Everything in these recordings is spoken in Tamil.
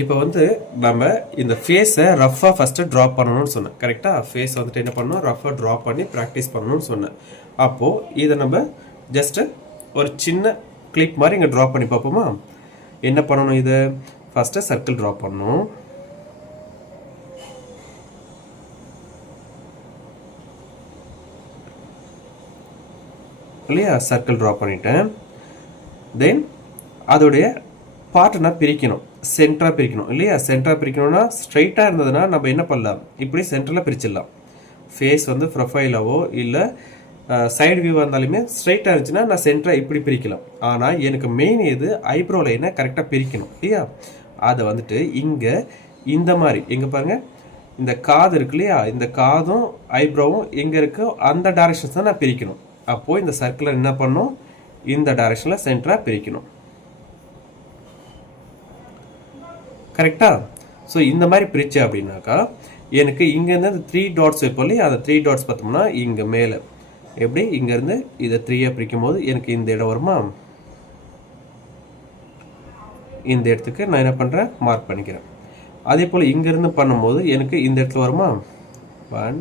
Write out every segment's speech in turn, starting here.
இப்போ வந்து நம்ம இந்த ஃபேஸை ரஃபாக ஃபஸ்ட்டு ட்ராப் பண்ணணும்னு சொன்னேன். கரெக்டாக ஃபேஸ் வந்துட்டு என்ன பண்ணணும், ரஃபாக ட்ராப் பண்ணி ப்ராக்டிஸ் பண்ணணும்னு சொன்னேன். அப்போது இதை நம்ம ஜஸ்ட்டு ஒரு சின்ன கிளிப் மாதிரி இங்கே ட்ராப் பண்ணி பார்ப்போமா? என்ன பண்ணணும், இதை ஃபஸ்ட்டு சர்க்கிள் ட்ராப் பண்ணணும். இல்லையா, சர்க்கிள் ட்ரா பண்ணிட்டேன். தென் அதோடைய பார்ட்டை நான் பிரிக்கணும், சென்டராக பிரிக்கணும். இல்லையா, சென்டராக பிரிக்கணும்னா ஸ்ட்ரைட்டாக இருந்ததுன்னா நம்ம என்ன பண்ணலாம், இப்படி சென்டரில் பிரிச்சிடலாம். ஃபேஸ் வந்து ப்ரொஃபைலாவோ இல்லை சைடு வியூவாக இருந்தாலுமே ஸ்ட்ரைட்டாக இருந்துச்சுன்னா நான் சென்டராக இப்படி பிரிக்கலாம். ஆனால் எனக்கு மெயின் இது ஐப்ரோ லைனை கரெக்டாக பிரிக்கணும். இல்லையா, அதை வந்துட்டு இங்கே இந்த மாதிரி எங்கே பாருங்கள், இந்த காது இருக்கு இல்லையா, இந்த காதும் ஐப்ரோவும் எங்கே இருக்கோ அந்த டைரக்ஷன்ஸ் தான் நான் பிரிக்கணும். அப்போது இந்த சர்க்கிளை என்ன பண்ணணும், இந்த டைரக்ஷனில் சென்டராக பிரிக்கணும். கரெக்டா? ஸோ இந்த மாதிரி பிரிச்சு அப்படின்னாக்கா எனக்கு இங்கேருந்து அந்த 3 டாட்ஸ் வைப்போம் இல்லையா, அந்த 3 டாட்ஸ் பார்த்தோம்னா இங்கே மேலே எப்படி இங்கேருந்து இதை 3ஆக பிரிக்கும் போது எனக்கு இந்த இடம் வருமா, இந்த இடத்துக்கு நான் என்ன பண்ணுறேன், மார்க் பண்ணிக்கிறேன். அதே போல் இங்கேருந்து பண்ணும்போது எனக்கு இந்த இடத்துல வருமா, 1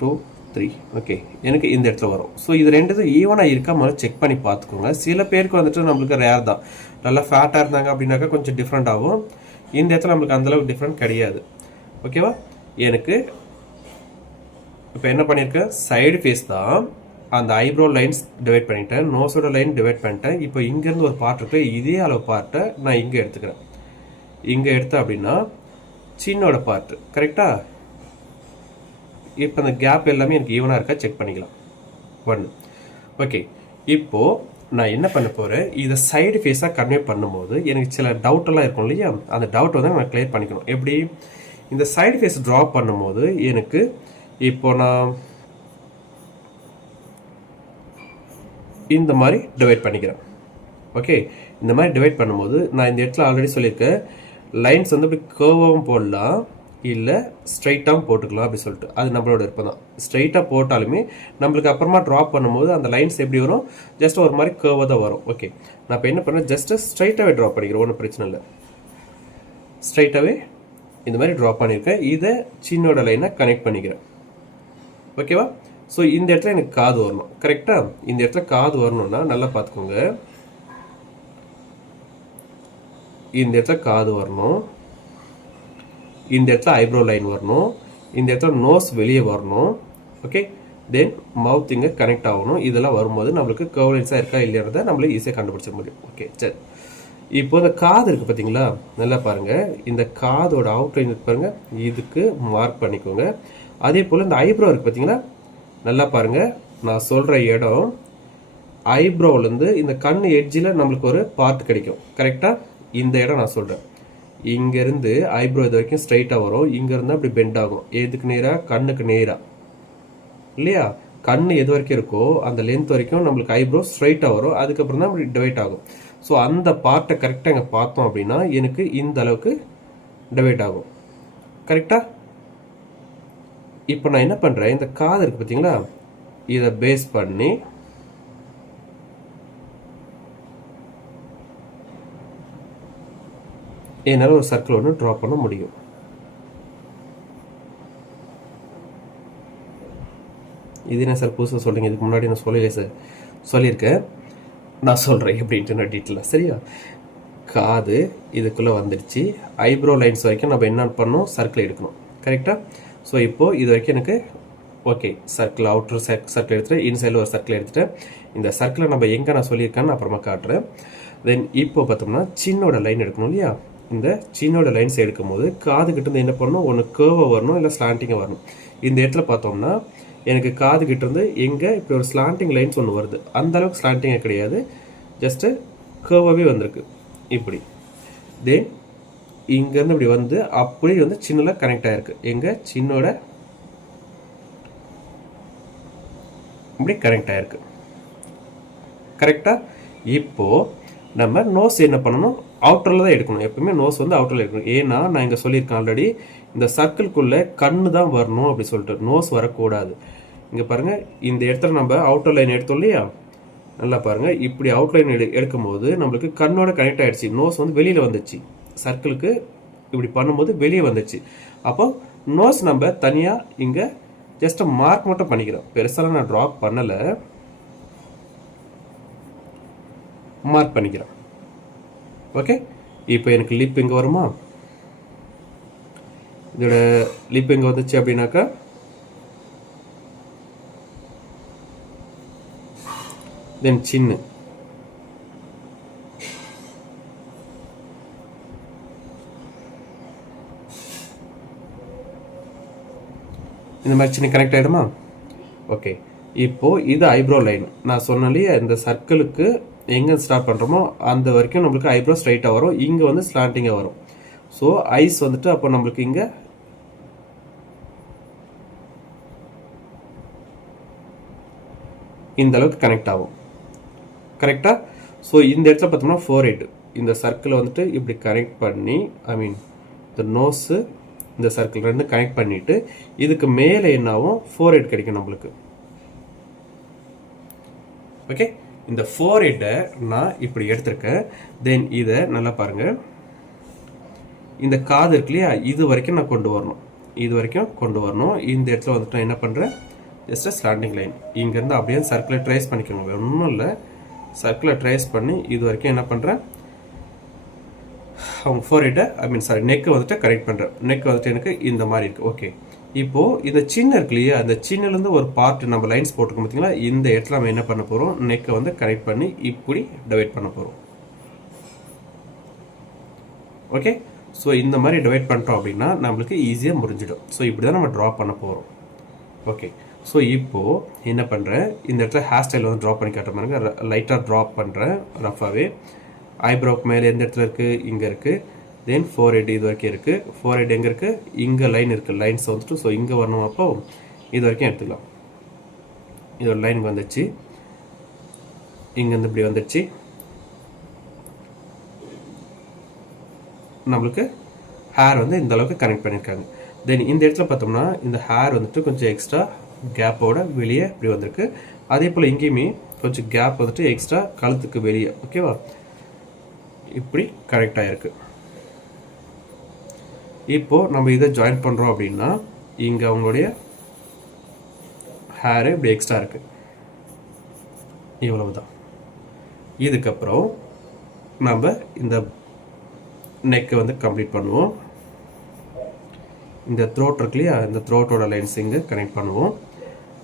2 3. ஓகே, எனக்கு இந்த இடத்துல வரும். ஸோ இது ரெண்டு ஈவனாக இருக்கா முதல்ல செக் பண்ணி பார்த்துக்கோங்க. சில பேருக்கு வந்துட்டு நம்மளுக்கு ரேர் தான், நல்லா ஃபேட்டாக இருந்தாங்க அப்படின்னாக்கா கொஞ்சம் டிஃப்ரெண்ட் ஆகும். இந்த இடத்துல நம்மளுக்கு அந்தளவுக்கு டிஃப்ரெண்ட் கிடையாது. ஓகேவா? எனக்கு இப்போ என்ன பண்ணியிருக்கேன், சைடு ஃபேஸ் தான் அந்த ஐப்ரோ லைன்ஸ் டிவைட் பண்ணிட்டேன், நோஸோட லைன் டிவைட் பண்ணிட்டேன். இப்போ இங்கேருந்து ஒரு பார்ட் இருக்கு, இதே அளவு பார்ட்டை நான் இங்கே எடுத்துக்கிறேன். இங்கே எடுத்தேன் அப்படின்னா சின்னோட பார்ட்டு. கரெக்டாக? இப்போ அந்த கேப் எல்லாமே எனக்கு ஈவனாக இருக்கா செக் பண்ணிக்கலாம். 1. ஓகே, இப்போது நான் என்ன பண்ண போகிறேன், இதை சைடு ஃபேஸாக கன்வே பண்ணும்போது எனக்கு சில டவுட்டெல்லாம் இருக்கும் இல்லையா, அந்த டவுட் வந்து நான் கிளியர் பண்ணிக்கணும். எப்படி, இந்த சைடு ஃபேஸ் ட்ரா பண்ணும்போது எனக்கு இப்போ நான் இந்த மாதிரி டிவைட் பண்ணிக்கிறேன். ஓகே, இந்த மாதிரி டிவைட் பண்ணும்போது நான் இந்த இடத்துல ஆல்ரெடி சொல்லியிருக்கேன், லைன்ஸ் வந்து இப்படி கர்வாகவும் போடலாம் இல்லை ஸ்ட்ரைட்டாகவும் போட்டுக்கலாம் அப்படி சொல்லிட்டு. அது நம்மளோட விருப்பம் தான். ஸ்ட்ரைட்டாக போட்டாலுமே நம்மளுக்கு அப்புறமா ட்ராப் பண்ணும்போது அந்த லைன்ஸ் எப்படி வரும், ஜஸ்ட் ஒரு மாதிரி கர்வாக தான் வரும். ஓகே, நான் இப்போ என்ன பண்ணேன், ஜஸ்ட்டு ஸ்ட்ரைட்டாகவே ட்ராப் பண்ணிக்கிறேன், ஒன்றும் பிரச்சனை இல்லை. ஸ்ட்ரைட்டாகவே இந்த மாதிரி ட்ராப் பண்ணியிருக்கேன். இதை சின்னோட லைனை கனெக்ட் பண்ணிக்கிறேன். ஓகேவா? ஸோ இந்த இடத்துல எனக்கு காது வரணும். கரெக்டாக? இந்த இடத்துல காது வரணும்னா நல்லா பார்த்துக்கோங்க, இந்த இடத்துல காது வரணும், இந்த இடத்துல ஐப்ரோ லைன் வரணும், இந்த இடத்துல நோஸ் வெளியே வரணும். ஓகே, தென் மவுத் இங்கே கனெக்ட் ஆகணும். இதெல்லாம் வரும்போது நம்மளுக்கு கர்வ் லைன்ஸாக இருக்கா இல்லையான்றதை நம்மளே ஈஸியாக கண்டுபிடிச்ச முடியும். ஓகே, சரி. இப்போ இந்த காது இருக்குது பார்த்தீங்களா, நல்லா பாருங்கள், இந்த காதோட அவுட்லைன் இருக்கு பாருங்கள், இதுக்கு மார்க் பண்ணிக்கோங்க. அதே போல் இந்த ஐப்ரோ இருக்குது பார்த்தீங்களா, நல்லா பாருங்கள், நான் சொல்கிற இடம் ஐப்ரோவிலேருந்து இந்த கண் எட்ஜில் நம்மளுக்கு ஒரு பார்ட் கிடைக்கும். கரெக்டாக? இந்த இடம் நான் சொல்கிறேன். இங்கேருந்து ஐப்ரோ இது வரைக்கும் ஸ்ட்ரைட்டாக வரும், இங்கேருந்து அப்படி பெண்ட் ஆகும். எதுக்கு நேராக, கண்ணுக்கு நேராக. இல்லையா, கண் எது வரைக்கும் இருக்கோ அந்த லென்த் வரைக்கும் நம்மளுக்கு ஐப்ரோ ஸ்ட்ரைட்டாக வரும், அதுக்கப்புறம் தான் அப்படி டிவைட் ஆகும். ஸோ அந்த பார்ட்டை கரெக்டாக இங்கே பார்த்தோம் அப்படின்னா எனக்கு இந்த அளவுக்கு டிவைட் ஆகும். கரெக்டாக? இப்போ நான் என்ன பண்ணுறேன், இந்த காது இருக்குது பார்த்தீங்களா, இதை பேஸ் பண்ணி என்னால் ஒரு சர்க்கிள் ஒன்று ட்ரா பண்ண முடியும். இது என்ன சார் புதுசாக சொல்கிறீங்க, இதுக்கு முன்னாடி நான் சொல்லலையே சார். சொல்லியிருக்கேன், நான் சொல்கிறேன் எப்படின்ட்டு நான் டீட்டெயிலாக. சரியா? காது இதுக்குள்ளே வந்துடுச்சு, ஐப்ரோ லைன்ஸ் வரைக்கும் நம்ம என்ன பண்ணணும், சர்க்கிள் எடுக்கணும். கரெக்டாக? ஸோ இப்போது இது வரைக்கும் எனக்கு ஓகே, சர்க்கிள் அவுட்டர் சர்க்கிள் எடுத்துகிட்டு இன்சைடில் ஒரு சர்க்கிள் எடுத்துகிட்டு இந்த சர்க்கிளை நம்ம எங்கே நான் சொல்லியிருக்கேன்னு அப்புறமா காட்டுறேன். தென் இப்போ பார்த்தோம்னா சின்னோட லைன் எடுக்கணும் இல்லையா, இந்த சின்னோட லைன்ஸ் எடுக்கும்போது காதுகிட்டேருந்து என்ன பண்ணணும், ஒன்று கேர்வாக வரணும் இல்லை ஸ்லாண்டிங்காக வரணும். இந்த இடத்துல பார்த்தோம்னா எனக்கு காதுகிட்டேருந்து எங்கே இப்படி ஒரு ஸ்லாண்டிங் லைன்ஸ் ஒன்று வருது, அந்த அளவுக்கு ஸ்லாண்டிங்காக கிடையாது, ஜஸ்ட்டு கேர்வாகவே வந்திருக்கு இப்படி. தென் இங்கேருந்து இப்படி வந்து அப்படி வந்து சின்னல கனெக்ட் ஆகிருக்கு, எங்கள் சின்னோட இப்படி கனெக்ட் ஆகிருக்கு. கரெக்டாக? இப்போது நம்ம நோஸ் என்ன பண்ணணும், அவுட்டரில் தான் எடுக்கணும். எப்பவுமே நோஸ் வந்து அவுட்டரில் எடுக்கணும். ஏன்னா நான் இங்கே சொல்லியிருக்கேன் ஆல்ரெடி, இந்த சர்க்கிள்குள்ளே கண்ணு தான் வரணும் அப்படி சொல்லிட்டு, நோஸ் வரக்கூடாது. இங்கே பாருங்கள், இந்த இடத்துல நம்ம அவுட்டர் லைன் எடுத்தோம் இல்லையா, நல்லா பாருங்கள், இப்படி அவுட்லைன் எடுக்கும்போது நம்மளுக்கு கண்ணோட கனெக்ட் ஆகிடுச்சு. நோஸ் வந்து வெளியில் வந்துச்சு, சர்க்கிளுக்கு இப்படி பண்ணும்போது வெளியே வந்துச்சு. அப்போ நோஸ் நம்ம தனியாக இங்கே ஜஸ்ட் மார்க் மட்டும் பண்ணிக்கிறோம். பெருசாலாம் நான் ட்ரா பண்ணலை, மார்க் பண்ணிக்கிறேன். ஓகே, இப்போ எனக்கு லிப் இங்கே வருமா? இதோட லிப் இங்கே வந்துச்சு அப்படின்னாக்கா தென் சின்ன இந்த மாதிரி சின்ன கனெக்ட் ஆகிடுமா? ஓகே, இப்போது இது ஐப்ரோ லைன். நான் சொன்னாலே இந்த சர்க்கிளுக்கு எங்கே ஸ்டார்ட் பண்ணுறோமோ அந்த வரைக்கும் நம்மளுக்கு ஐப்ரோ ஸ்ட்ரைட்டாக வரும். இங்கே வந்து ஸ்லாண்டிங்காக வரும். ஸோ ஐஸ் வந்துட்டு அப்போ நம்மளுக்கு இங்கே இந்த அளவுக்கு கனெக்ட் ஆகும். கரெக்டாக? ஸோ இந்த இடத்துல பார்த்தோம்னா ஃபோர்ஹெட், இந்த சர்க்கிளை வந்துட்டு இப்படி கனெக்ட் பண்ணி, ஐ மீன் இந்த நோஸு இந்த சர்க்கிள் ரெண்டு கனெக்ட் பண்ணிவிட்டு இதுக்கு மேலே என்னாகும், ஃபோர்ஹெட் கிடைக்கும் நம்மளுக்கு. ஓகே, இந்த ஃபோர்ஹெட்டை நான் இப்படி எடுத்திருக்கேன். தென் இதை நல்லா பாருங்கள், இந்த காது இருக்கு இல்லையா, இது வரைக்கும் நான் கொண்டு வரணும். இது வரைக்கும் கொண்டு வரணும். இந்த இடத்துல வந்துட்டு நான் என்ன பண்ணுறேன், ஜஸ்ட் ஸ்லாண்டிங் லைன் இங்கேருந்து அப்படியே சர்க்கிளை ட்ரேஸ் பண்ணிக்கோங்க. ஒன்றும் இல்லை, சர்க்கிளை ட்ரேஸ் பண்ணி இது வரைக்கும் என்ன பண்ணுறேன், அவங்க ஃபோர்ஹெட்டை ஐ மீன் சாரி நெக்கை வந்துட்டு கரெக்ட் பண்ணுறேன். நெக் வந்துட்டு எனக்கு இந்த மாதிரி இருக்குது. ஓகே, இப்போது இந்த சின்ன இருக்கு இல்லையா, அந்த சின்னலேருந்து ஒரு பார்ட் நம்ம லைன்ஸ் போட்டுக்கோம் பார்த்தீங்களா, இந்த இடத்துல நம்ம என்ன பண்ண போகிறோம், நெக்கை வந்து கரெக்ட் பண்ணி இப்படி டிவைட் பண்ண போகிறோம். ஓகே, ஸோ இந்த மாதிரி டிவைட் பண்ணிட்டோம் அப்படின்னா நம்மளுக்கு ஈஸியாக முடிஞ்சிடும். ஸோ இப்படி தான் நம்ம ட்ரா பண்ண போகிறோம். ஓகே, ஸோ இப்போது என்ன பண்ணுறேன், இந்த இடத்துல ஹேர் ஸ்டைல் வந்து ட்ரா பண்ணி காட்டுற மாதிரி லைட்டாக ட்ரா பண்ணுறேன் ரஃபாகவே. ஐப்ரோக்கு மேலே எந்த இடத்துல இருக்குது, இங்கே இருக்குது. தென் ஃபோர்ஹெட் இது வரைக்கும் இருக்குது. ஃபோர்ஹெட் எங்கே இருக்குது, இங்கே லைன் இருக்குது. லைன்ஸ் வந்துட்டு ஸோ இங்கே வரணும். அப்போ இது வரைக்கும் எடுத்துக்கலாம். இது ஒரு லைன் வந்துச்சு, இங்கேருந்து இப்படி வந்துடுச்சு. நம்மளுக்கு ஹேர் வந்து இந்த அளவுக்கு கனெக்ட் பண்ணியிருக்காங்க. தென் இந்த இடத்துல பார்த்தோம்னா இந்த ஹேர் வந்துட்டு கொஞ்சம் எக்ஸ்ட்ரா கேப்போட வெளியே இப்படி வந்திருக்கு. அதே போல் இங்கேயுமே கொஞ்சம் கேப் வந்துட்டு எக்ஸ்ட்ரா கழுத்துக்கு வெளியே. ஓகேவா, இப்படி கனெக்ட் ஆகிருக்கு. இப்போது நம்ம இதை ஜாயின் பண்ணுறோம் அப்படின்னா இங்கே அவங்களுடைய ஹேரு இப்படி எக்ஸ்ட்ரா இருக்குது. இவ்வளவு தான். இதுக்கப்புறம் நம்ம இந்த நெக்கை வந்து கம்ப்ளீட் பண்ணுவோம். இந்த த்ரோட் இருக்கு இல்லையா, இந்த த்ரோட்டோட லைன்ஸ் இங்கே கனெக்ட் பண்ணுவோம்.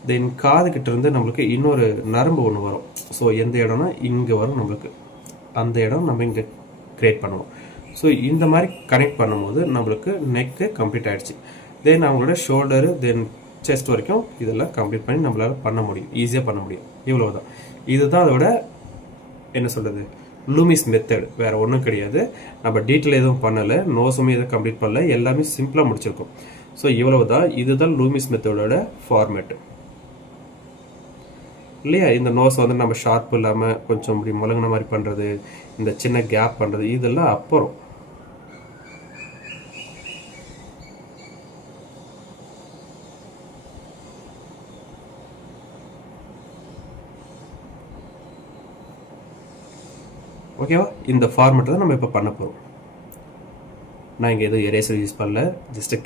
தென் காதுகிட்ட இருந்து நம்மளுக்கு இன்னொரு நரம்பு ஒன்று வரும். ஸோ எந்த இடம்னா இங்கே வரும் நம்மளுக்கு, அந்த இடம் நம்ம இங்கே க்ரியேட் பண்ணுவோம். ஸோ இந்த மாதிரி கனெக்ட் பண்ணும்போது நம்மளுக்கு நெக்கு கம்ப்ளீட் ஆகிடுச்சு. தென் அவங்களோட ஷோல்டரு தென் செஸ்ட் வரைக்கும் இதெல்லாம் கம்ப்ளீட் பண்ணி நம்மளால் பண்ண முடியும், ஈஸியாக பண்ண முடியும். இவ்வளோ தான். இதுதான் அதோட என்ன சொல்கிறது, லூமிஸ் மெத்தட். வேறு ஒன்றும் கிடையாது. நம்ம டீட்டெயில் எதுவும் பண்ணலை, நோஸுமே எதுவும் கம்ப்ளீட் பண்ணல, எல்லாமே சிம்பிளாக முடிச்சிருக்கோம். ஸோ இவ்வளவு தான். இதுதான் லூமிஸ் மெத்தடோட ஃபார்மேட்டு இல்லையா. இந்த நோஸ் வந்து நம்ம ஷார்ப் இல்லாமல் கொஞ்சம் இப்படி முழங்கின மாதிரி பண்ணுறது, இந்த சின்ன கேப் பண்ணுறது, இதெல்லாம் அப்புறம். ஓகேவா, இந்த ஃபார்மேட்டை தான் நம்ம இப்போ பண்ண போகிறோம். நான் இங்கே எதுவும் எரேசர் யூஸ் பண்ணல, ஜஸ்ட்டு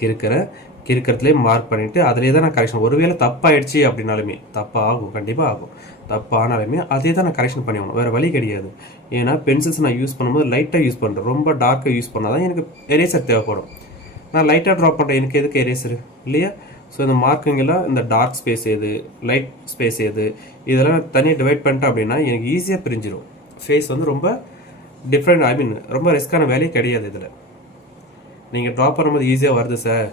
கிறுக்கிறதுலேயே மார்க் பண்ணிவிட்டு அதிலே தான் நான் கரெக்ஷன். ஒருவேளை தப்பாகிடுச்சு அப்படின்னாலுமே, தப்பாக ஆகும், கண்டிப்பாக ஆகும், தப்பானாலுமே அதே தான் நான் கரெக்ஷன் பண்ணி ஆகணும், வேறு வழி கிடையாது. ஏன்னா பென்சில்ஸ் நான் யூஸ் பண்ணும்போது லைட்டாக யூஸ் பண்ணுறேன், ரொம்ப டார்க்காக யூஸ் பண்ணால் தான் எனக்கு எரேசர் தேவைப்படும். நான் லைட்டாக ட்ரா பண்ணுறேன், எனக்கு எதுக்கு எரேசரு இல்லையா. ஸோ இந்த மார்க்கிங்கெல்லாம் இந்த டார்க் ஸ்பேஸ் எது, லைட் ஸ்பேஸ் எது, இதெல்லாம் தனியாக டிவைட் பண்ணிட்டேன் அப்படின்னா எனக்கு ஈஸியாக பிரிஞ்சிடும். ஃபேஸ் வந்து ரொம்ப டிஃப்ரெண்ட், ஐ மீன் ரொம்ப ரிஸ்க்கான வேலையே கிடையாது. இதில் நீங்கள் ட்ரா பண்ணும்போது ஈஸியாக வருது சார்,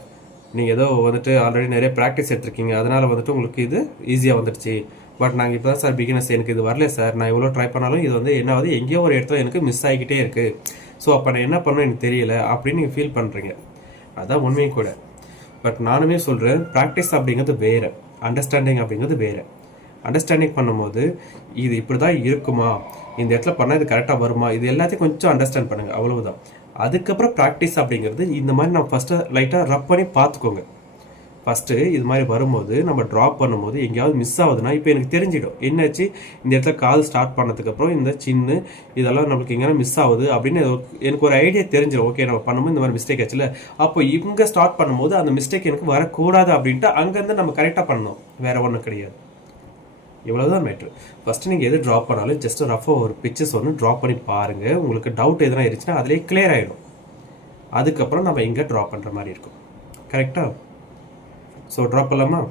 நீங்கள் ஏதோ வந்துட்டு ஆல்ரெடி நிறைய ப்ராக்டிஸ் எடுத்துருக்கீங்க, அதனால் வந்துட்டு உங்களுக்கு இது ஈஸியாக வந்துடுச்சு. பட் நாங்கள் இப்போ தான் சார் பிகினர்ஸ், எனக்கு இது வரல சார், நான் எவ்வளோ ட்ரை பண்ணாலும் இது வந்து என்ன ஆகுது, எங்கேயோ ஒரு இடத்துல எனக்கு மிஸ் ஆகிக்கிட்டே இருக்குது. ஸோ அப்போ நான் என்ன பண்ணணும் எனக்கு தெரியல அப்படின்னு நீங்கள் ஃபீல் பண்ணுறீங்க. அதுதான் உண்மையும் கூட. பட் நானுமே சொல்கிறேன், ப்ராக்டிஸ் அப்படிங்கிறது வேறு, அண்டர்ஸ்டாண்டிங் அப்படிங்கிறது வேறு. அண்டர்ஸ்டாண்டிங் பண்ணும்போது இது இப்படி தான் இருக்குமா, இந்த இடத்துல பண்ணால் இது கரெக்டாக வருமா, இது எல்லாத்தையும் கொஞ்சம் அண்டர்ஸ்டாண்ட் பண்ணுங்கள், அவ்வளவுதான். அதுக்கப்புறம் ப்ராக்டிஸ் அப்படிங்கிறது இந்த மாதிரி நான் ஃபஸ்ட்டு லைட்டாக ரப் பண்ணி பார்த்துக்கோங்க. ஃபஸ்ட்டு இது மாதிரி வரும்போது நம்ம ட்ராப் பண்ணும்போது எங்கேயாவது மிஸ் ஆகுதுன்னா இப்போ எனக்கு தெரிஞ்சிடும் என்னாச்சு இந்த இடத்துல கால் ஸ்டார்ட் பண்ணதுக்கப்புறம் இந்த சின்ன இதெல்லாம் நம்மளுக்கு எங்கேயா மிஸ் ஆகுது அப்படின்னு எனக்கு ஒரு ஐடியா தெரிஞ்சிடும். ஓகே நம்ம பண்ணும்போது இந்த மாதிரி மிஸ்டேக் ஆச்சுல, அப்போ இங்கே ஸ்டார்ட் பண்ணும்போது அந்த மிஸ்டேக் எனக்கு வரக்கூடாது அப்படின்ட்டு அங்கேருந்து நம்ம கரெக்டாக பண்ணணும், வேறு ஒன்றும் கிடையாது. இவ்வளோதான் மேட்ரு. ஃபஸ்ட்டு நீங்கள் எது ட்ராப் பண்ணாலும் ஜஸ்ட் ரஃபாக ஒரு பிக்சர்ஸ் ஒன்று ட்ராப் பண்ணி பாருங்கள். உங்களுக்கு டவுட் எதுனா இருந்துச்சுன்னா அதிலே கிளியர் ஆகிடும். அதுக்கப்புறம் நம்ம இங்கே ட்ராப் பண்ணுற மாதிரி இருக்கும். கரெக்டாக? ஸோ ட்ராப் பண்ணலாமா?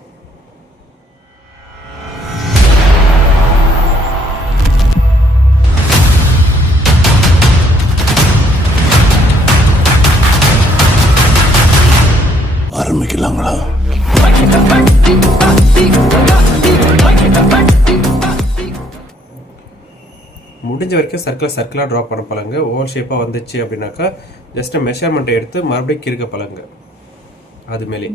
ஆரம்பிக்கலாங்களா? முடிஞ்ச வரைக்கும் சர்க்கிளாக ட்ராப் பண்ண பழங்க. ஓவல் ஷேப்பாக வந்துச்சு அப்படின்னாக்கா ஜஸ்ட்டு மெஷர்மெண்ட்டை எடுத்து மறுபடியும் கிறுக்க பழங்க அது மேலே.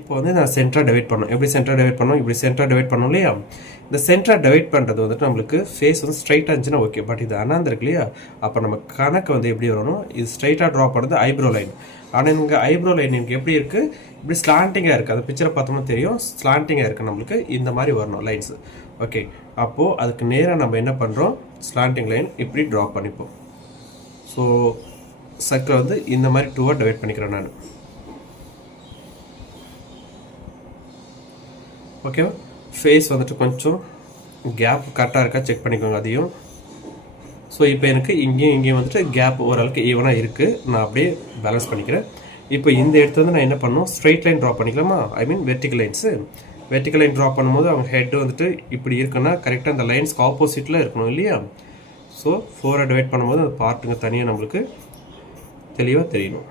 இப்போ வந்து நான் சென்டராக டிவைட் பண்ணோம். எப்படி சென்டராக டிவைட் பண்ணோம்? இப்படி சென்டராக டிவைட் பண்ணோம் இல்லையா? இந்த சென்டராக டிவைட் பண்ணுறது வந்துட்டு நம்மளுக்கு ஃபேஸ் வந்து ஸ்ட்ரைட்டாக இருந்துச்சுன்னா ஓகே. பட் இது அனாந்து இருக்கு இல்லையா? அப்போ நம்ம கணக்கு வந்து எப்படி வரணும்? இது ஸ்ட்ரைட்டாக ட்ரா பண்ணுறது ஐப்ரோ லைன். ஆனால் இங்கே ஐப்ரோ லைன் எனக்கு எப்படி இருக்குது? இப்படி ஸ்லாண்டிங்காக இருக்குது. அந்த பிக்சரை பார்த்தோம்னா தெரியும், ஸ்லாண்டிங்காக இருக்குது. நம்மளுக்கு இந்த மாதிரி வரணும் லைன்ஸு. ஓகே, அப்போது அதுக்கு நேராக நம்ம என்ன பண்ணுறோம்? ஸ்லாண்டிங் லைன் இப்படி ட்ரா பண்ணிப்போம். ஸோ சர்க்கிள் வந்து இந்த மாதிரி 2ஆக டிவைட் பண்ணிக்கிறேன் நான். ஓகேவா? ஃபேஸ் வந்துட்டு கொஞ்சம் கேப் கரெக்டாக இருக்கா செக் பண்ணிக்கோங்க அதையும். ஸோ இப்போ எனக்கு இங்கேயும் வந்துட்டு கேப் ஓரளவுக்கு ஈவனாக இருக்குது. நான் அப்படியே பேலன்ஸ் பண்ணிக்கிறேன். இப்போ இந்த இடத்துல வந்து நான் என்ன பண்ணணும்? ஸ்ட்ரைட் லைன் ட்ரா பண்ணிக்கலாமா? I mean vertical lines. Vertical line draw பண்ணும்போது அவங்க ஹெட் வந்துட்டு இப்படி இருக்குன்னா கரெக்டாக அந்த லைன்ஸ்க்கு ஆப்போசிட்டில் இருக்கணும் இல்லையா? ஸோ 4ஆக டிவைட் பண்ணும்போது அந்த பார்ட்டுங்க தனியாக நம்மளுக்கு தெளிவாக தெரியணும்.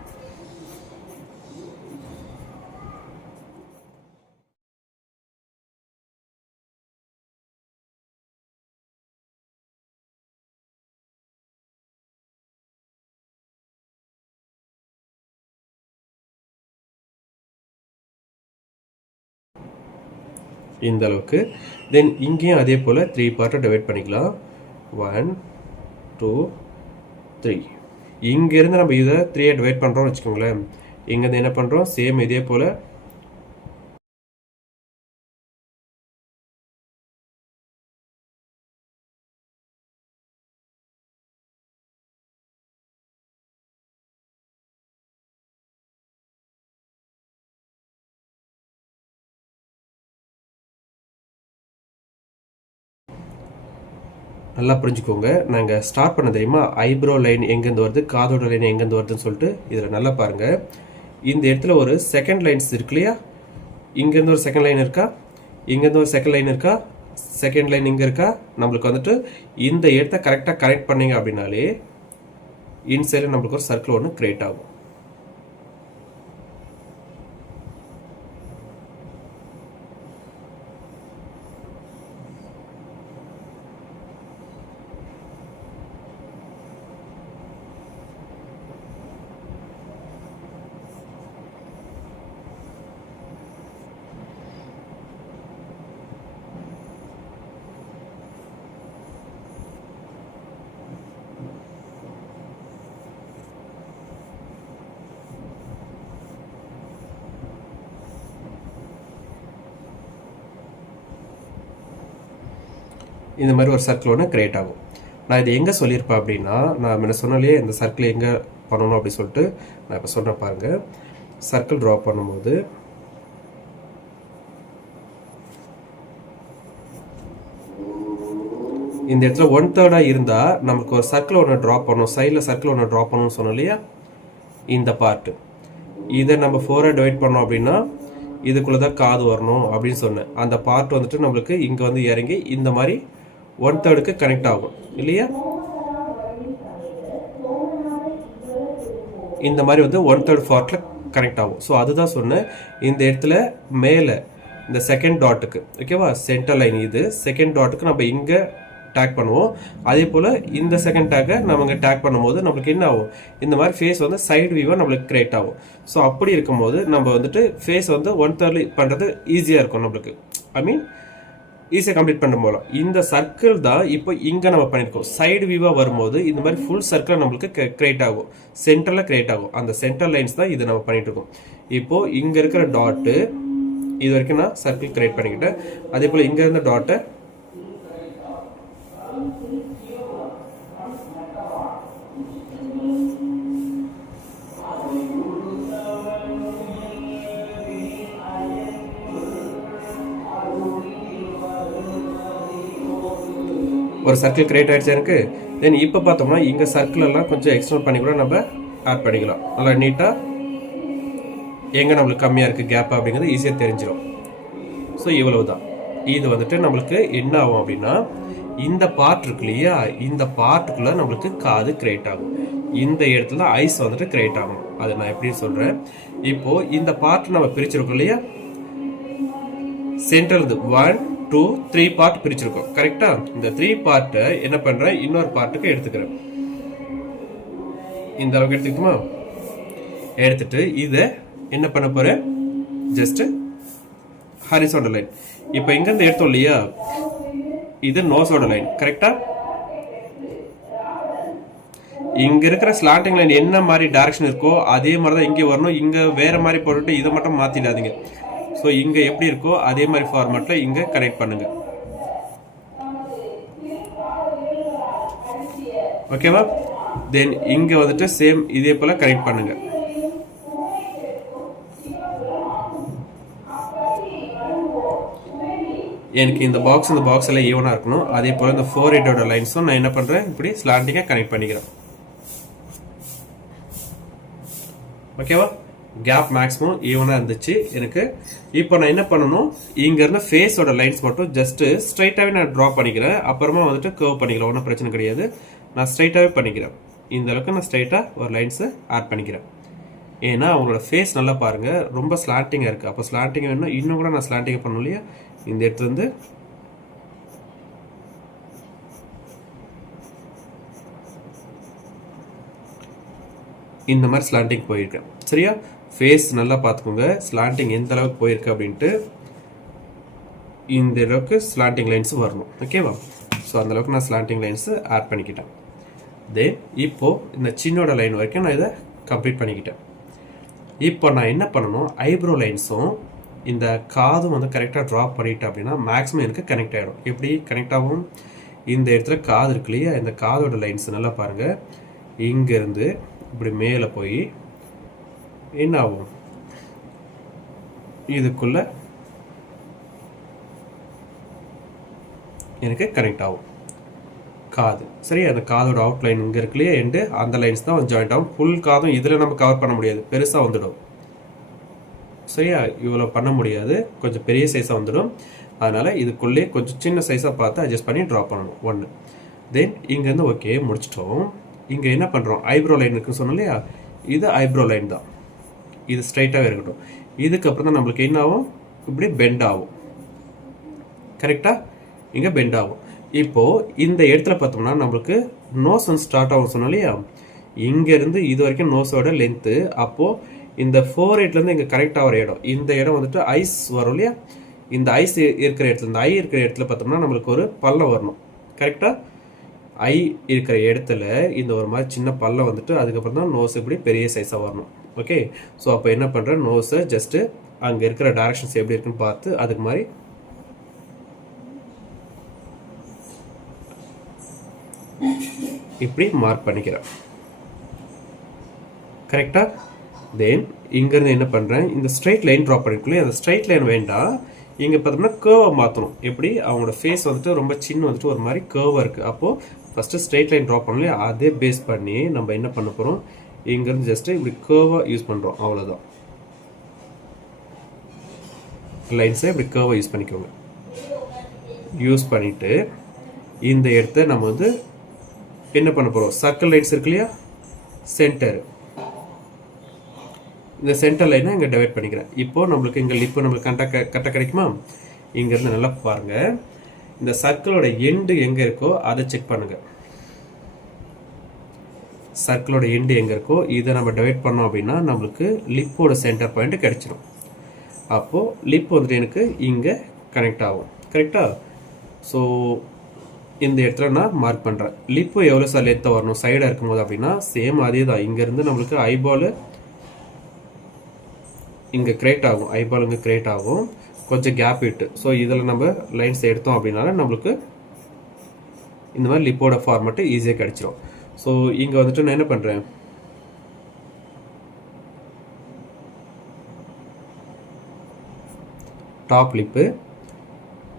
இந்த அளவுக்கு. தென் இங்கேயும் அதே போல் 3 பார்ட்டாக டிவைட் பண்ணிக்கலாம். 1 2 3. இங்கேருந்து நம்ம இதை 3ஆக டிவைட் பண்ணுறோம்னு வச்சுக்கோங்களேன். இங்கேருந்து என்ன பண்ணுறோம்? சேம் இதே போல் நல்லா புரிஞ்சுக்கோங்க. நாங்கள் ஸ்டார்ட் பண்ண தெரியுமா? ஐப்ரோ லைன் எங்கேருந்து வருது, காதோட லைன் எங்கேருந்து வருதுன்னு சொல்லிட்டு இதில் நல்லா பாருங்கள். இந்த இடத்துல ஒரு செகண்ட் லைன்ஸ் இருக்கு இல்லையா? இங்கேருந்து ஒரு செகண்ட் லைன் இருக்கா? இங்கேருந்து ஒரு செகண்ட் லைன் இருக்கா? செகண்ட் லைன் இங்கே இருக்கா? நம்மளுக்கு வந்துட்டு இந்த இடத்த கரெக்டாக கனெக்ட் பண்ணிங்க அப்படின்னாலே இன்சைடில் நம்மளுக்கு ஒரு சர்க்கிள் ஒன்று கிரியேட் ஆகும். இந்த மாதிரி ஒரு சர்க்கிள் ஒன்று கிரியேட் ஆகும். நான் இது எங்கே சொல்லியிருப்பேன் அப்படின்னா, நான் என்ன சொன்னாலே இந்த சர்க்கிள் எங்கே பண்ணணும் அப்படி சொல்லிட்டு நான் இப்போ சொன்னேன் பாருங்கள். சர்க்கிள் ட்ரா பண்ணும்போது இந்த இடத்துல 1/3 இருந்தால் நமக்கு ஒரு சர்க்கிள் ஒன்று ட்ரா பண்ணணும், சைடில் சர்க்கிள் ஒன்று ட்ரா பண்ணணும்னு சொன்னோம் இல்லையா? இந்த பார்ட்டு இதை நம்ம 4ஆக டிவைட் பண்ணோம் அப்படின்னா இதுக்குள்ளே தான் காது வரணும் அப்படின்னு சொன்னேன். அந்த பார்ட் வந்துட்டு நம்மளுக்கு இங்கே வந்து இறங்கி இந்த மாதிரி 1/3க்கு கனெக்ட் ஆகும் இல்லையா? இந்த மாதிரி வந்து 1/3 பார்ட்டில் கனெக்ட் ஆகும். ஸோ அதுதான் சொன்னேன். இந்த இடத்துல மேலே இந்த செகண்ட் டாட்டுக்கு ஓகேவா, சென்டர் லைன் இது செகண்ட் டாட்டுக்கு நம்ம இங்கே டேக் பண்ணுவோம். அதே போல் இந்த செகண்ட் டேக்கை நம்ம இங்கே டேக் பண்ணும்போது நம்மளுக்கு என்ன ஆகும்? இந்த மாதிரி ஃபேஸ் வந்து சைடு வியூவாக நம்மளுக்கு கிரியேட் ஆகும். ஸோ அப்படி இருக்கும்போது நம்ம வந்துட்டு ஃபேஸ் வந்து 1/3 பண்ணுறது ஈஸியாக இருக்கும் நம்மளுக்கு. ஐ மீன் ஈஸியாக கம்ப்ளீட் பண்ண போகலாம். இந்த சர்க்கிள் தான் இப்போ இங்கே நம்ம பண்ணியிருக்கோம். சைடு வியூவாக வரும்போது இந்த மாதிரி ஃபுல் சர்க்கிள் நம்மளுக்கு கிரியேட் ஆகும், சென்டரில் கிரியேட் ஆகும். அந்த சென்டர் லைன்ஸ் தான் இது நம்ம பண்ணிட்டு இருக்கோம். இப்போ இங்கே இருக்கிற டாட்டு இது வரைக்கும் நான் சர்க்கிள் கிரியேட் பண்ணிக்கிட்டேன். அதே போல் இங்கே இருந்த டாட்டை ஒரு சர்க்கிள் கிரியேட் ஆகிடுச்சு எனக்கு. தென் இப்போ பார்த்தோம்னா இங்கே சர்க்கிள் எல்லாம் கொஞ்சம் எக்ஸ்டெண்ட் பண்ணி கூட நம்ம ஆட் பண்ணிக்கலாம். நல்லா நீட்டாக எங்கே நம்மளுக்கு கம்மியாக இருக்குது கேப் அப்படிங்கிறது ஈஸியாக தெரிஞ்சிடும். ஸோ இவ்வளவு தான். இது வந்துட்டு நம்மளுக்கு என்ன ஆகும் அப்படின்னா, இந்த பார்ட் இருக்கு இல்லையா, இந்த பார்ட்டுக்குள்ளே நம்மளுக்கு காது கிரியேட் ஆகும். இந்த இடத்துல ஐஸ் வந்துட்டு கிரியேட் ஆகும். அதை நான் எப்படின்னு சொல்கிறேன். இப்போது இந்த பார்ட் நம்ம பிரிச்சிருக்கோம் இல்லையா, சென்ட்ரல் 1 2 3 பார்ட் பிரிச்சிருக்கோம். கரெக்டா? இந்த 3 பார்ட்டை என்ன பண்றேன், இன்னொரு பார்ட்டுக்கு எடுத்துக்கிறேன். இந்த அளவுக்கு எடுத்துக்கிட்டுமா, எடுத்துட்டு இதை என்ன பண்ண போறேன், ஜஸ்ட் ஹாரிசான்டல் லைன். இப்போ இங்க இருந்து எடுத்தோம் இல்லையா, இது நோஸோட லைன். கரெக்டா? இங்க இருக்கிற ஸ்லாண்டிங் லைன் என்ன மாதிரி டைரக்ஷன் இருக்கோ அதே மாதிரி தான் இங்கே வரணும். இங்க வேற மாதிரி போட்டுட்டு இதை மட்டும் மாத்திடாதீங்க. ஸோ இங்கே எப்படி இருக்கோ அதே மாதிரி ஃபார்மேட்டில் இங்கே கனெக்ட் பண்ணுங்க. ஓகேவா? தென் இங்கே வந்துட்டு சேம் இதே போல் கனெக்ட் பண்ணுங்க. எனக்கு இந்த பாக்ஸ் எல்லாம் ஈவனாக இருக்கணும். அதே போல் இந்த 4/8 லைன்ஸும் நான் என்ன பண்ணுறேன், இப்படி ஸ்லாண்டிங்காக கனெக்ட் பண்ணிக்கிறேன். ஓகேவா? கேப் மேக்ஸிமம் ஈவனாக இருந்துச்சு எனக்கு. இப்போ நான் என்ன பண்ணணும், இங்கேருந்து ஃபேஸோட லைன்ஸ் மட்டும் ஜஸ்ட்டு ஸ்ட்ரைட்டாகவே நான் ட்ரா பண்ணிக்கிறேன். அப்புறமா வந்துட்டு கர்வ் பண்ணிக்கலாம், ஒன்றும் பிரச்சனை கிடையாது. நான் ஸ்ட்ரைட்டாகவே பண்ணிக்கிறேன். இந்த அளவுக்கு நான் ஸ்ட்ரைட்டாக ஒரு லைன்ஸை ஆட் பண்ணிக்கிறேன். ஏன்னா அவங்களோட ஃபேஸ் நல்லா பாருங்கள், ரொம்ப ஸ்லாண்டிங்காக இருக்குது. அப்போ ஸ்லாண்டிங் வேணும்னா இன்னும் கூட நான் ஸ்லாண்டிங்கை பண்ணணும் இல்லையா, இந்த இடத்துலேருந்து இந்த மாதிரி ஸ்லாண்டிங் போயிருக்கேன். சரியா? ஃபேஸ் நல்லா பார்த்துக்கோங்க, ஸ்லாண்டிங் எந்த அளவுக்கு போயிருக்கு அப்படின்ட்டு. இந்த அளவுக்கு ஸ்லாண்டிங் லைன்ஸ் வரணும். ஓகேவா? ஸோ அந்த அளவுக்கு நான் ஸ்லாண்டிங் லைன்ஸு ஆட் பண்ணிக்கிட்டேன். தென் இப்போது இந்த சின்னோட லைன் வரைக்கும் நான் இதை கம்ப்ளீட் பண்ணிக்கிட்டேன். இப்போ நான் என்ன பண்ணணும், ஐப்ரோ லைன்ஸும் இந்த காதும் வந்து கரெக்டாக ட்ரா பண்ணிட்டேன் அப்படின்னா மேக்ஸிமம் எனக்கு கனெக்ட் ஆகிடும். எப்படி கனெக்ட் ஆகும், இந்த இடத்துல காது இருக்கு இல்லையா, இந்த காதோட லைன்ஸ் நல்லா பாருங்கள். இங்கேருந்து இப்படி மேலே போய் என்ன ஆகும், இதுக்குள்ள எனக்கு கனெக்ட் ஆகும் காது. சரி, அந்த காதோட அவுட்லைன் இங்கே இருக்கு இல்லையா, எண்டு அந்த லைன்ஸ் தான் ஜாயிண்ட் ஆகும். ஃபுல் காதும் இதில் நம்ம கவர் பண்ண முடியாது, பெருசாக வந்துடும். சரியா? இவ்வளோ பண்ண முடியாது, கொஞ்சம் பெரிய சைஸாக வந்துடும். அதனால் இதுக்குள்ளே கொஞ்சம் சின்ன சைஸாக பார்த்து அட்ஜஸ்ட் பண்ணி ட்ரா பண்ணணும். ஒன்று. தென் இங்கேருந்து ஓகே முடிச்சிட்டோம். இங்கே என்ன பண்ணுறோம், ஐப்ரோ லைன் இருக்குன்னு சொன்னோம் இல்லையா, இது ஐப்ரோ லைன் தான். இது ஸ்ட்ரைட்டாகவே இருக்கட்டும். இதுக்கப்புறம் தான் நம்மளுக்கு என்ன ஆகும், இப்படி பெண்ட் ஆகும். கரெக்டாக? இங்கே பெண்ட் ஆகும். இப்போது இந்த இடத்துல பார்த்தோம்னா நம்மளுக்கு நோஸ் வந்து ஸ்டார்ட் ஆகும் சொன்னோம் இல்லையா, இங்கேருந்து இது வரைக்கும் நோஸோட லென்த்து. அப்போது இந்த 4/8 இங்கே கரெக்ட் ஆகிற இடம், இந்த இடம் வந்துட்டு ஐஸ் வரும் இல்லையா, இந்த ஐஸ் இருக்கிற இடத்துல, இந்த ஐ இருக்கிற இடத்துல பார்த்தோம்னா நம்மளுக்கு ஒரு பள்ளம் வரணும். கரெக்டாக? ஐ இருக்கிற இடத்துல இந்த ஒரு மாதிரி சின்ன பள்ளம் வந்துட்டு அதுக்கப்புறம் தான் நோஸ் இப்படி பெரிய சைஸாக வரணும். ஓகே? ஸோ அப்போ என்ன பண்ணுறேன், நோஸை ஜஸ்ட்டு அங்கே இருக்கிற டைரக்ஷன்ஸ் எப்படி இருக்குன்னு பார்த்து அதுக்கு மாதிரி இப்படி மார்க் பண்ணிக்கிறேன். கரெக்டாக? தென் இங்கேருந்து என்ன பண்ணுறேன், இந்த ஸ்ட்ரைட் லைன் ட்ரா பண்ணிருக்கலையே, அந்த ஸ்ட்ரைட் லைன் வேண்டாம், இங்கே பார்த்தோம்னா கேர்வை மாற்றணும். எப்படி, அவங்களோட ஃபேஸ் வந்துட்டு ரொம்ப சின்ன வந்துட்டு ஒரு மாதிரி கேர்வாக இருக்குது. அப்போது ஃபஸ்ட்டு ஸ்ட்ரைட் லைன் ட்ரா பண்ணலையே, அதே பேஸ் பண்ணி நம்ம என்ன பண்ண போகிறோம், இங்கேருந்து ஜஸ்ட்டு இப்படி கேர்வாக யூஸ் பண்ணுறோம். அவ்வளோதான். லைன்ஸை இப்படி கேர்வாக யூஸ் பண்ணிக்கோங்க. யூஸ் பண்ணிவிட்டு இந்த இடத்த நம்ம வந்து என்ன பண்ண போகிறோம், சர்க்கிள் லைன்ஸ் இருக்கு இல்லையா, சென்டர், இந்த சென்டர் லைனை இங்கே டிவைட் பண்ணிக்கிறேன். இப்போது நம்மளுக்கு இங்கே லிப்பு நம்மளுக்கு கரெக்டாக கிடைக்குமா, இங்கேருந்து நல்லா பாருங்கள். இந்த சர்க்கிளோட எண்டு எங்கே இருக்கோ அதை செக் பண்ணுங்கள். சர்க்கிளோட எண்டு எங்கே இருக்கோ இதை நம்ம டிவைட் பண்ணோம் அப்படின்னா நம்மளுக்கு லிப்போட சென்டர் பாயிண்ட் கிடைச்சிடும். அப்போது லிப் வந்துட்டு எனக்கு இங்கே கனெக்ட் ஆகும். கரெக்டாக? ஸோ இந்த இடத்துல நான் மார்க் பண்ணுறேன். லிப்பு எவ்வளோ சார் லென்த்தாக வரணும் சைடாக இருக்கும்போது அப்படின்னா சேம் அதே தான். இங்கேருந்து நம்மளுக்கு ஐபால் இங்கே கிரியேட் ஆகும், ஐபால் இங்கே கிரியேட் ஆகும், கொஞ்சம் கேப் விட்டு. ஸோ இதில் நம்ம லைன்ஸ் எடுத்தோம் அப்படின்னால நம்மளுக்கு இந்த மாதிரி லிப்போட ஃபார்மெட்டு ஈஸியாக கிடச்சிரும். ஸோ இங்கே வந்துட்டு நான் என்ன பண்ணுறேன், டாப்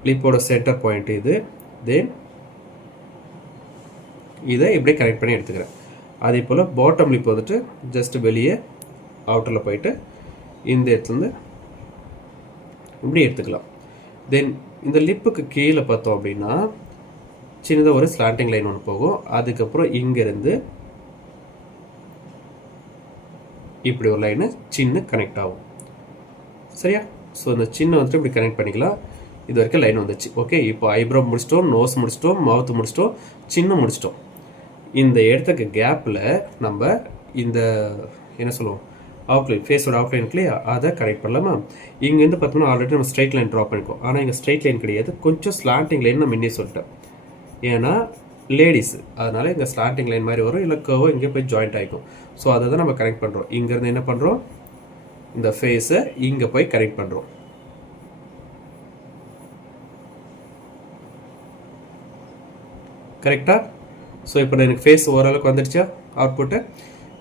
லிப்போட சென்டர் பாயிண்ட் இது. தென் இதை இப்படி கனெக்ட் பண்ணி எடுத்துக்கிறேன். அதே போல் பாட்டம் லிப் வந்துட்டு ஜஸ்ட் வெளியே அவுட்டரில் போயிட்டு இந்த இடத்துலேருந்து இப்படி எடுத்துக்கலாம். தென் இந்த லிப்புக்கு கீழே பார்த்தோம் அப்படின்னா சின்னதாக ஒரு ஸ்லாண்டிங் லைன் ஒன்று போகும். அதுக்கப்புறம் இங்கேருந்து இப்படி ஒரு லைனு சின்ன கனெக்ட் ஆகும். சரியா? ஸோ இந்த சின்ன வந்துட்டு இப்படி கனெக்ட் பண்ணிக்கலாம். இது வரைக்கும் லைன் வந்துச்சு. ஓகே, இப்போ ஐப்ரோ முடிச்சிட்டோம், நோஸ் முடிச்சிட்டோம், மவுத் முடிச்சிட்டோம், சின்ன முடிச்சிட்டோம். இந்த இடத்துக்கு கேப்பில் நம்ம இந்த என்ன சொல்லுவோம் அவுட்லைன், ஃபேஸோட அவுட்லைன் இல்லையா, அதை கனெக்ட் பண்ணலாமா? இங்கேருந்து பார்த்தோம்னா ஆல்ரெடி நம்ம ஸ்ட்ரைட் லைன் ட்ரா பண்ணிக்கோம். ஆனால் இங்கே ஸ்ட்ரைட் லைன் கிடையாது, கொஞ்சம் ஸ்லாண்டிங் லைன் நான் முன்னே சொல்லிட்டேன். ஏன்னா லேடிஸ், அதனால இங்கே ஸ்லாண்டிங் லைன் மாதிரி வரும், இல்லை கர்வோ இங்கே போய் ஜாயிண்ட் ஆகிக்கும். ஸோ அதை தான் நம்ம கனெக்ட் பண்ணுறோம். இங்கேருந்து என்ன பண்ணுறோம், இந்த ஃபேஸை இங்கே போய் கனெக்ட் பண்ணுறோம். கரெக்டா? ஸோ இப்போ எனக்கு ஃபேஸ் ஓரளவுக்கு வந்துடுச்சா அவுட்புட்டு?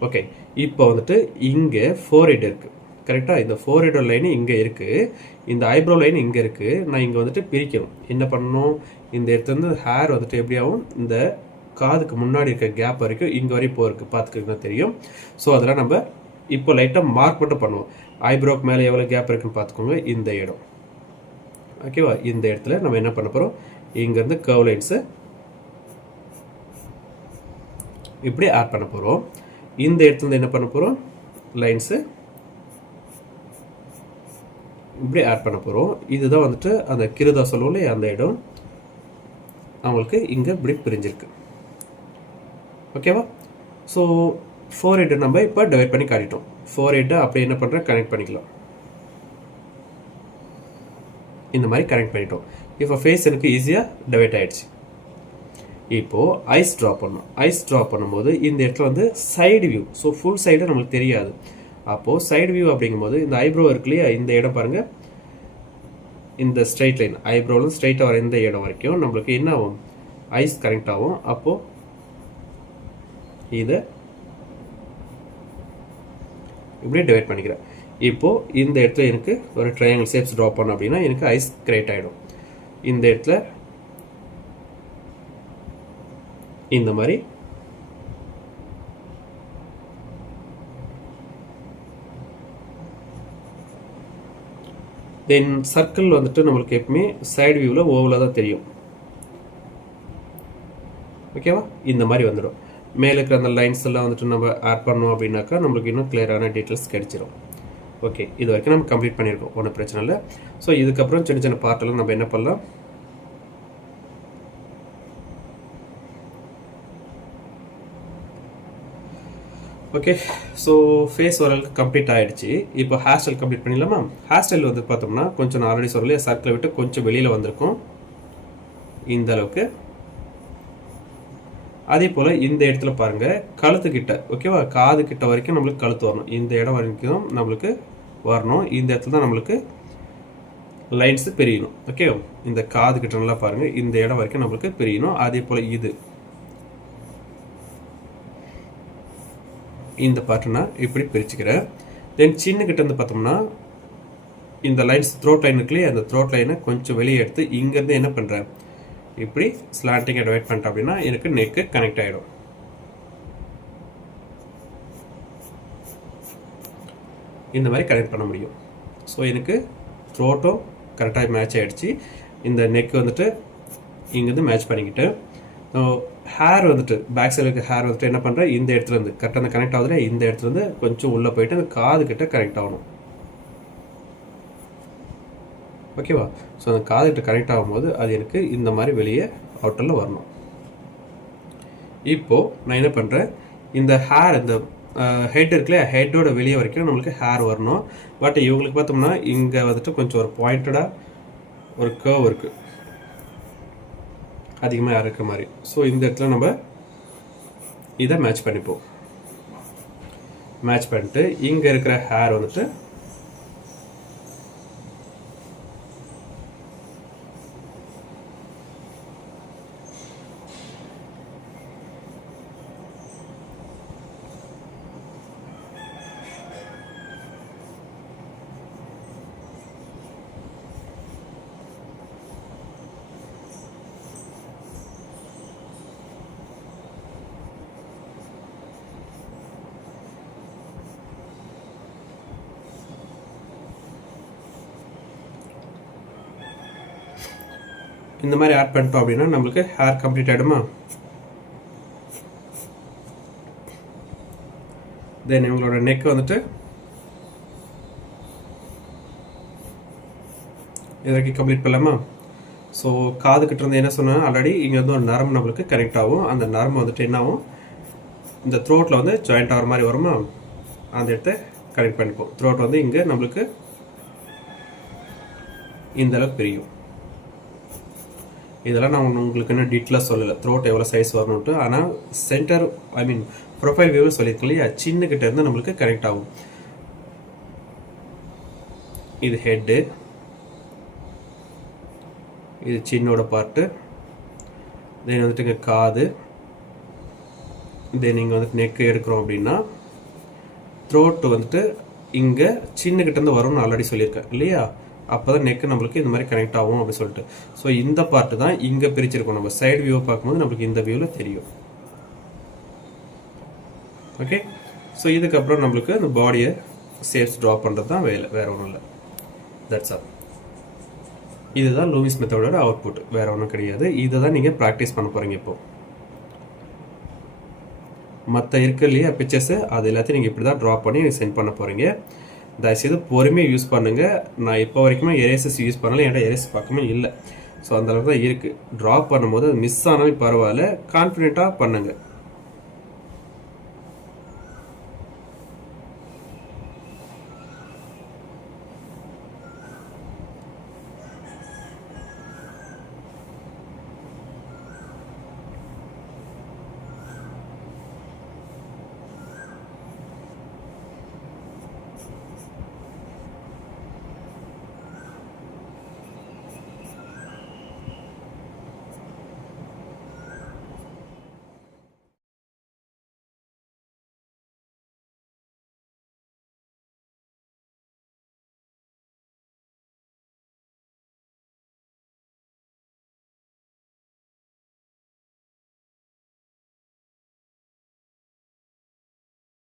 ஓகே, இப்போ வந்துட்டு இங்கே ஃபோர்ஹெட் இருக்குது. கரெக்டாக? இந்த ஃபோர்ஹெட் லைன் இங்கே இருக்குது, இந்த ஐப்ரோ லைன் இங்கே இருக்குது. நான் இங்கே வந்துட்டு பிரிக்கணும். என்ன பண்ணணும், இந்த இடத்துலேருந்து ஹேர் வந்துட்டு எப்படி ஆகும், இந்த காதுக்கு முன்னாடி இருக்க கேப் வரைக்கும் இங்கே வரையும் போயிருக்கு, பார்த்துக்கிட்டு தெரியும். ஸோ அதெல்லாம் நம்ம இப்போ லைட்டாக மார்க் மட்டும் பண்ணுவோம். ஐப்ரோக்கு மேலே எவ்வளோ கேப் இருக்குன்னு பார்த்துக்கோங்க, இந்த இடம். ஓகேவா? இந்த இடத்துல நம்ம என்ன பண்ண போகிறோம், இங்கேருந்து கர்வ் லைன்ஸு இப்படி ஆட் பண்ண போகிறோம். இந்த இடத்துல என்ன பண்ண போகிறோம், லைன்ஸு இப்படி ஆட் பண்ண போகிறோம். இதுதான் வந்துட்டு அந்த கிருதா சொல்லுவோம் இல்லையா, அந்த இடம் அவங்களுக்கு இங்கே இப்படி பிரிஞ்சிருக்கு. ஓகேவா? ஸோ ஃபோர்ஹெட்டை நம்ம இப்போ டிவைட் பண்ணி காட்டிட்டோம். ஃபோர்ஹெட்டை அப்படி என்ன பண்ணுறேன், கனெக்ட் பண்ணிக்கலாம். இந்த மாதிரி கனெக்ட் பண்ணிட்டோம். இப்போ ஃபேஸ் எனக்கு ஈஸியாக டிவைட் ஆகிடுச்சு. இப்போது ஐஸ் ட்ரா பண்ணணும். ஐஸ் ட்ரா பண்ணும்போது இந்த இடத்துல வந்து side view, so full side நம்மளுக்கு தெரியாது. அப்போது சைடு வியூ அப்படிங்கும்போது இந்த ஐப்ரோ இருக்கு இல்லையா, இந்த இடம் பாருங்கள், இந்த ஸ்ட்ரைட் லைன் ஐப்ரோவில் ஸ்ட்ரைட்டாக வர இந்த இடம் வரைக்கும் நம்மளுக்கு என்ன ஆகும், ஐஸ் கனெக்ட் ஆகும். அப்போது இதை இப்படி டிவைட் பண்ணிக்கிறேன். இப்போது இந்த இடத்துல எனக்கு ஒரு ட்ரையாங்கிள் ஷேப்ஸ் ட்ரா பண்ணோம் அப்படின்னா எனக்கு ஐஸ் கிரியேட் ஆகிடும். இந்த இடத்துல இந்த மாதிரி தென் சர்க்கிள் வந்துட்டு நம்மளுக்கு எப்பவுமே சைடு வியூவில் ஓவலாக தான் தெரியும். ஓகேவா? இந்த மாதிரி வந்துடும். மேலே இருக்கிற அந்த லைன்ஸ் எல்லாம் வந்துட்டு நம்ம ஆட் பண்ணோம் அப்படின்னாக்கா நம்மளுக்கு இன்னும் கிளியரான டீட்டெயில்ஸ் கிடைச்சிரும். ஓகே, இது வரைக்கும் நம்ம கம்ப்ளீட் பண்ணியிருக்கோம், ஒன்றும் பிரச்சனை இல்லை. ஸோ இதுக்கப்புறம் சின்ன சின்ன பார்ட்டெல்லாம் நம்ம என்ன பண்ணலாம், ஓகே. ஸோ ஃபேஸ் ஓரளவுக்கு கம்ப்ளீட் ஆகிடுச்சு. இப்போ ஹேர் ஸ்டைல் கம்ப்ளீட் பண்ணிடலாமா? ஹேர் ஸ்டைல் வந்து பார்த்தோம்னா கொஞ்சம் நான் ஆல்ரெடி சொல்லலையே, சர்க்கிளை விட்டு கொஞ்சம் வெளியில் வந்திருக்கும் இந்த அளவுக்கு. அதே போல் இந்த இடத்துல பாருங்கள், கழுத்துக்கிட்ட, ஓகேவா, காது கிட்ட வரைக்கும் நம்மளுக்கு கழுத்து வரணும். இந்த இடம் வரைக்கும் நம்மளுக்கு வரணும். இந்த இடத்துல தான் நம்மளுக்கு லைன்ஸு பிரியணும். ஓகே, இந்த காது கிட்ட நல்லா பாருங்கள், இந்த இடம் வரைக்கும் நம்மளுக்கு பிரியணும். அதே போல் இது இந்த பார்ட்டு நான் இப்படி பிரிச்சுக்கிறேன். தென் சின்ன கிட்ட இருந்து பார்த்தோம்னா இந்த லைன்ஸ் த்ரோட் லைன் இருக்குல்லையே, அந்த த்ரோட் லைனை கொஞ்சம் வெளியே எடுத்து இங்கேருந்து என்ன பண்ணுறேன், இப்படி ஸ்லாண்டிங்கை டிவைட் பண்ணிட்டேன் அப்படின்னா எனக்கு நெக்கு கனெக்ட் ஆகிடும். இந்த மாதிரி கனெக்ட் பண்ண முடியும். ஸோ எனக்கு த்ரோட்டும் கரெக்டாக மேட்ச் ஆகிடுச்சு. இந்த நெக் வந்துட்டு இங்கேருந்து மேட்ச் பண்ணிக்கிட்டேன். ஹேர் வந்துட்டு பேக் சைடுக்கு ஹேர் வந்துட்டு என்ன பண்ணுறேன், இந்த இடத்துலேருந்து கரெக்டாக அந்த கனெக்ட் ஆகுதுல, இந்த இடத்துலேருந்து கொஞ்சம் உள்ளே போயிட்டு அந்த காது கிட்ட கனெக்ட் ஆகணும். ஓகேவா? ஸோ அந்த காது கிட்ட கனெக்ட் ஆகும்போது அது எனக்கு இந்த மாதிரி வெளியே அவுட்டரில் வரணும். இப்போது நான் என்ன பண்ணுறேன், இந்த ஹேர் இந்த ஹெட் இருக்குல்லையா, ஹெட்டோட வெளியே வரைக்கும் நம்மளுக்கு ஹேர் வரணும். பட் இவங்களுக்கு பார்த்தோம்னா இங்கே வந்துட்டு கொஞ்சம் ஒரு பாயிண்டடாக ஒரு கர்வ் இருக்குது. அதிகமாக இருக்கிற மாதிரி. ஸோ இந்த இடத்துல நம்ம இதை மேட்ச் பண்ணிப்போம். மேட்ச் பண்ணிட்டு இங்கே இருக்கிற ஹேர் வந்துட்டு இந்த மாதிரி ஆட் பண்ணிட்டோம் அப்படின்னா நம்மளுக்கு ஹேர் கம்ப்ளீட் ஆகிடுமா. தென் இவங்களோட நெக் வந்துட்டு இதற்கு கம்ப்ளீட் பண்ணலாமா. ஸோ காதுகிட்ட இருந்து என்ன சொன்னால் ஆல்ரெடி இங்கே வந்து ஒரு நரம்பு நம்மளுக்கு கனெக்ட் ஆகும். அந்த நரம்பு வந்துட்டு என்ன ஆகும், இந்த த்ரோட்டில் வந்து ஜாயிண்ட் ஆகிற மாதிரி வருமா, அந்த இடத்த கனெக்ட் பண்ணிப்போம். த்ரோட் வந்து இங்கே நம்மளுக்கு இந்த அளவுக்கு பிரியும். இதெல்லாம் நான் உங்களுக்கு இன்னும் டீட்டெயிலாக சொல்லலை, த்ரோட் எவ்வளோ சைஸ் வரணுன்ட்டு. ஆனால் சென்டர் ப்ரொஃபைல் வியூவில் சொல்லியிருக்கேன் இல்லையா, சின்னக்கிட்ட இருந்து நம்மளுக்கு கனெக்ட் ஆகும். இது ஹெட்டு, இது சின்னோட பார்ட்டு, தென் வந்துட்டு இங்கே காது, தென் இங்கே வந்துட்டு நெக்கு எடுக்கிறோம் அப்படின்னா த்ரோட்டு வந்துட்டு இங்கே சின்னக்கிட்டேருந்து வரும்னு ஆல்ரெடி சொல்லியிருக்கேன் இல்லையா. அப்போ தான் நெக்கு நம்மளுக்கு இந்த மாதிரி கனெக்ட் ஆகும் அப்படின்னு சொல்லிட்டு. ஸோ இந்த பார்ட்டு தான் இங்கே பிரிச்சிருக்கோம். நம்ம சைடு வியூவை பார்க்கும்போது நம்மளுக்கு இந்த வியூவில் தெரியும். ஓகே, ஸோ இதுக்கப்புறம் நம்மளுக்கு இந்த பாடியை ஷேப்ஸ் ட்ரா பண்ணுறது தான் வேலை, வேறு ஒன்றும் இல்லை. That's all. இதுதான் லூமிஸ் மெத்தடோட அவுட்புட், வேறு ஒன்றும் கிடையாது. இதை தான் நீங்கள் ப்ராக்டிஸ் பண்ண போகிறீங்க. இப்போது மற்ற இருக்கு இல்லையா பிக்சர்ஸு, அது எல்லாத்தையும் நீங்கள் இப்படி தான் ட்ரா பண்ணி சென்ட் பண்ண போகிறீங்க. தயவுசெய்து பொறுமையாக யூஸ் பண்ணுங்கள். நான் இப்போ வரைக்குமே எரேசஸ் யூஸ் பண்ணல, என்கிட்ட எரேசஸ் பக்கமே இல்லை. ஸோ அந்தளவுக்கு தான் இருக்குது. ட்ரா பண்ணும்போது அது மிஸ் ஆனாலும் பரவாயில்ல, கான்ஃபிடென்ட்டாக பண்ணுங்கள்.